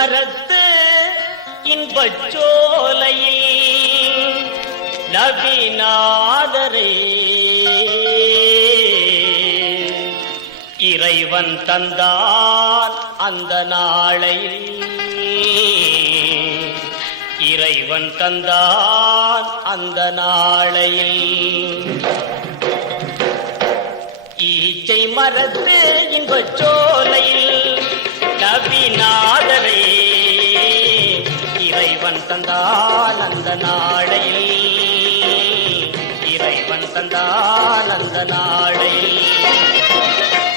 மரத்து இன்பச் சோலையில் நபிநாதரே இறைவன் தந்தான் அந்த நாளை. இறைவன் தந்தான் அந்த நாளையில் ஈச்சை மரத்து இன்பச் அந்த நாளையில் இறைவன் தந்தான் அந்த நாளையில்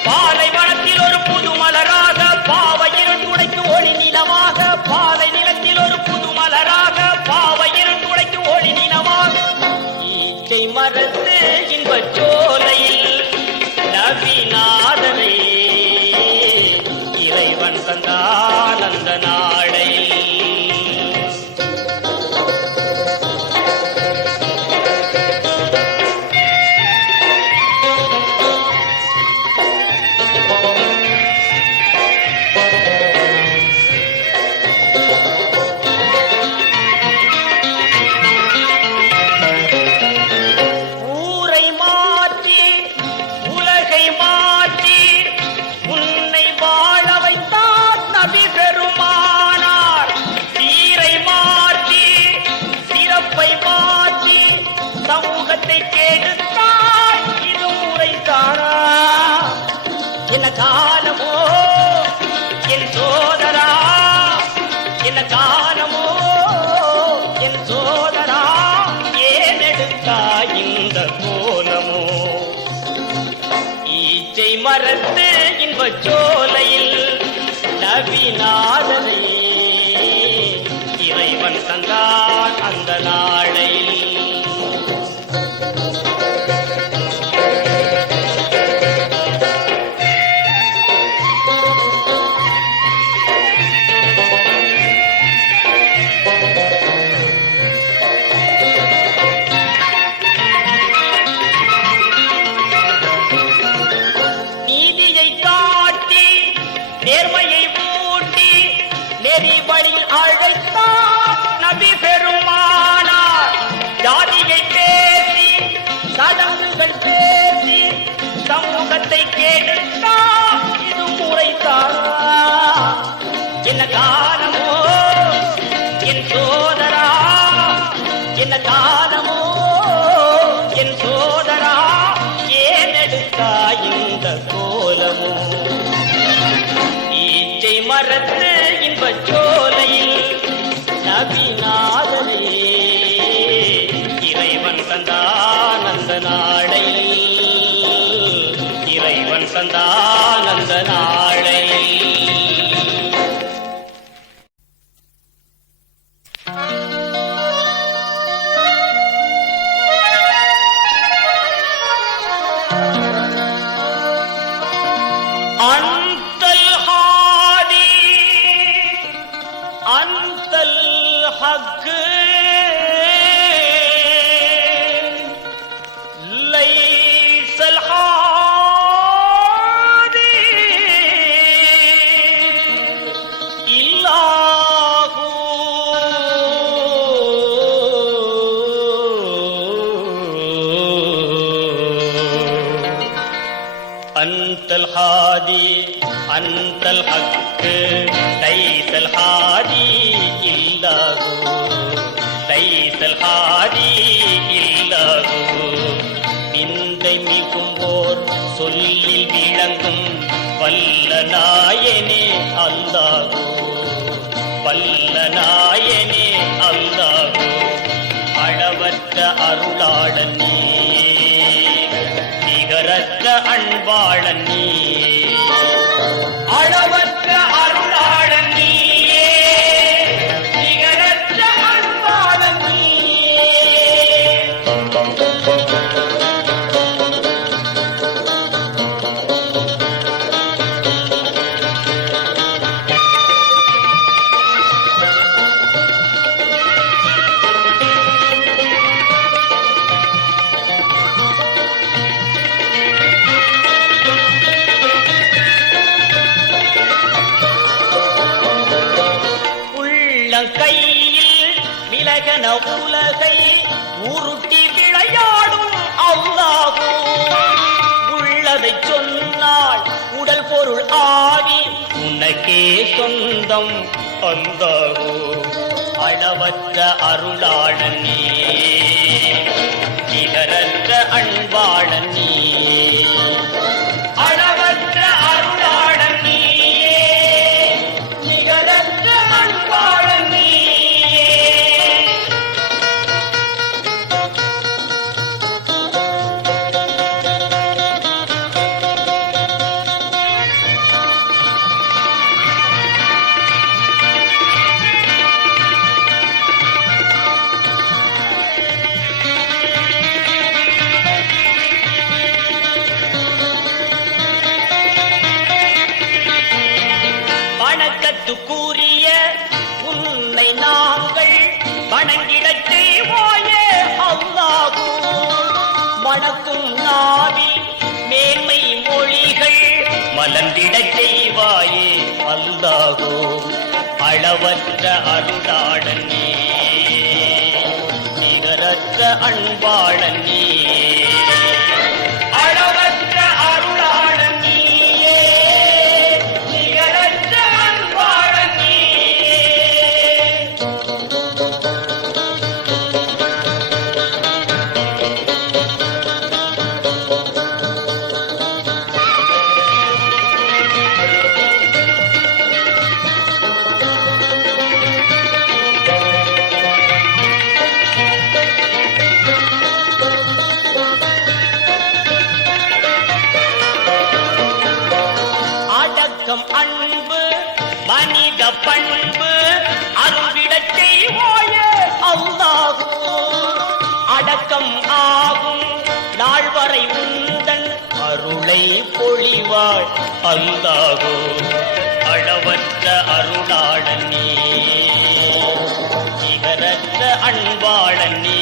பாலைவனத்தில் ஒரு புது மலராக பாவையிரன் துடைத்து ஒளி நிலமாக பாலை நிலத்தில் ஒரு புது மலராக பாவையிரன் துடைத்து ஒளி நிலமாக. ஈச்சை மரத்து இன்பச் சோலையில் நவிநாதனை இறைவன் தந்தான் அந்த நாள் இன்பச் என்ன أنت الهادي أنت الحق ليس الهادي إلا هو ليس الهادي إلا هو விந்தை மிகும் ஓர் சொல்லில் விளங்கும் வல்ல நாயனே அல்லாஹோ வல்ல நாயனே அல்லாஹோ அளவற்ற அருளாளன் நீ நிகரற்ற அன்பாளன் நீ நாள் உடல் பொருள் ஆடி. உனக்கே சொந்தம் அந்த அளவற்ற அருளாளன் நீ. நிகரற்ற அன்பாளன் நீ. மலர்ந்திடச் செய்வாயே அல்லாகோ அளவற்ற அருளாளன் நீ நிகரற்ற அன்பாளன் நீ. உலகம் அன்பு மனித பண்பு அருவிட செய்வோயே அல்லாஹூ. அடக்கம் ஆகும் நாள் வரை உந்தன் அருளை பொழிவாள் அல்லாஹூ. அளவற்ற அருளாளன் நீ நிகரற்ற அன்பாளன் நீ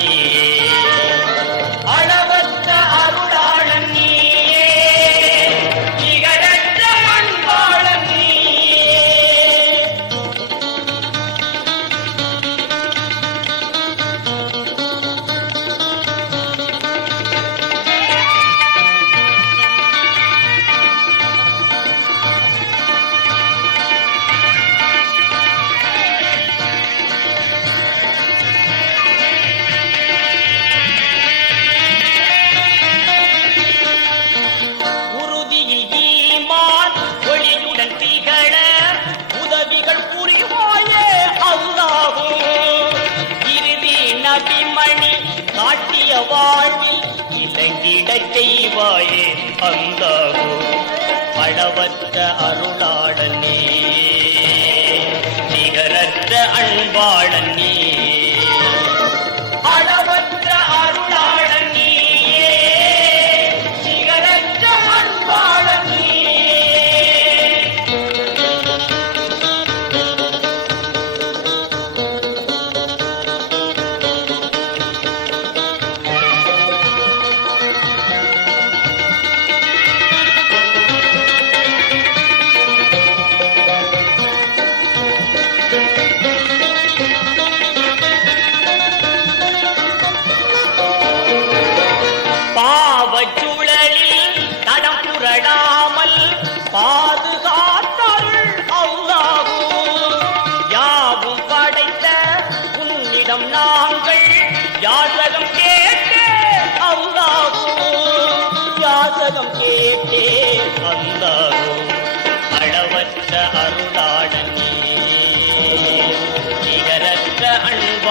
செய்வாயே அந்தாகோ. அளவற்ற அருளாளன் நீ நிகரற்ற அன்பாளன் நீ.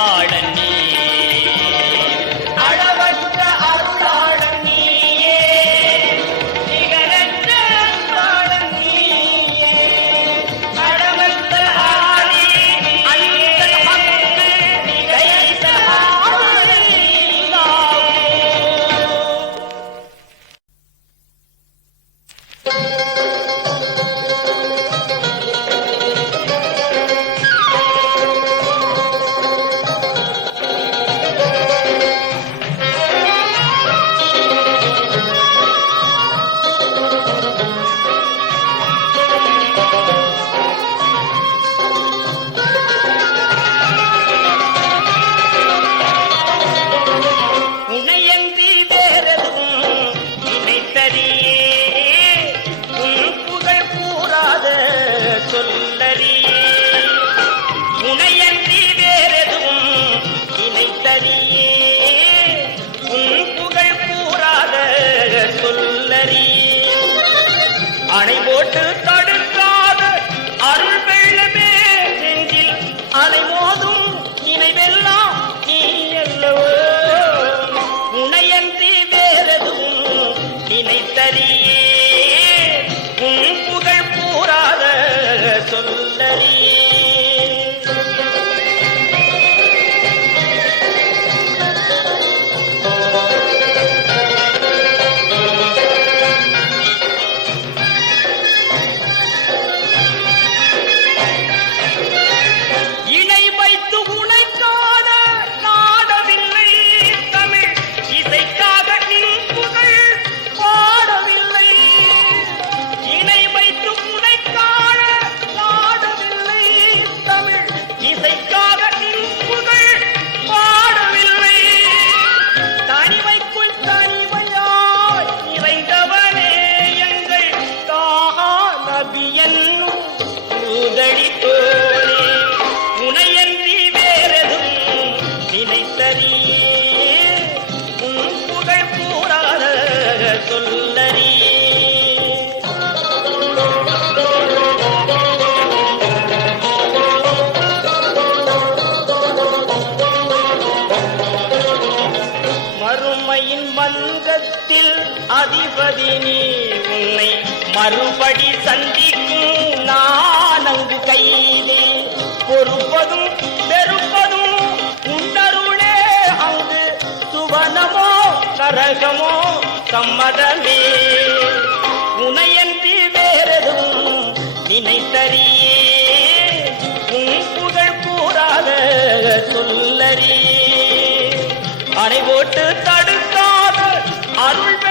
வாழன் மறுபடி சந்திக்கும் நான் அங்கு கைது பொறுப்பதும் பெருப்பதும் உண்டருளே. அங்கு சுவனமோ நரகமோ சம்மதமே. உனையன்றி வேறெதும் நினைத்தறியே. உன் புகழ் கூறாத சொல்லறியே. அணை போட்டு தடுக்காத அருள்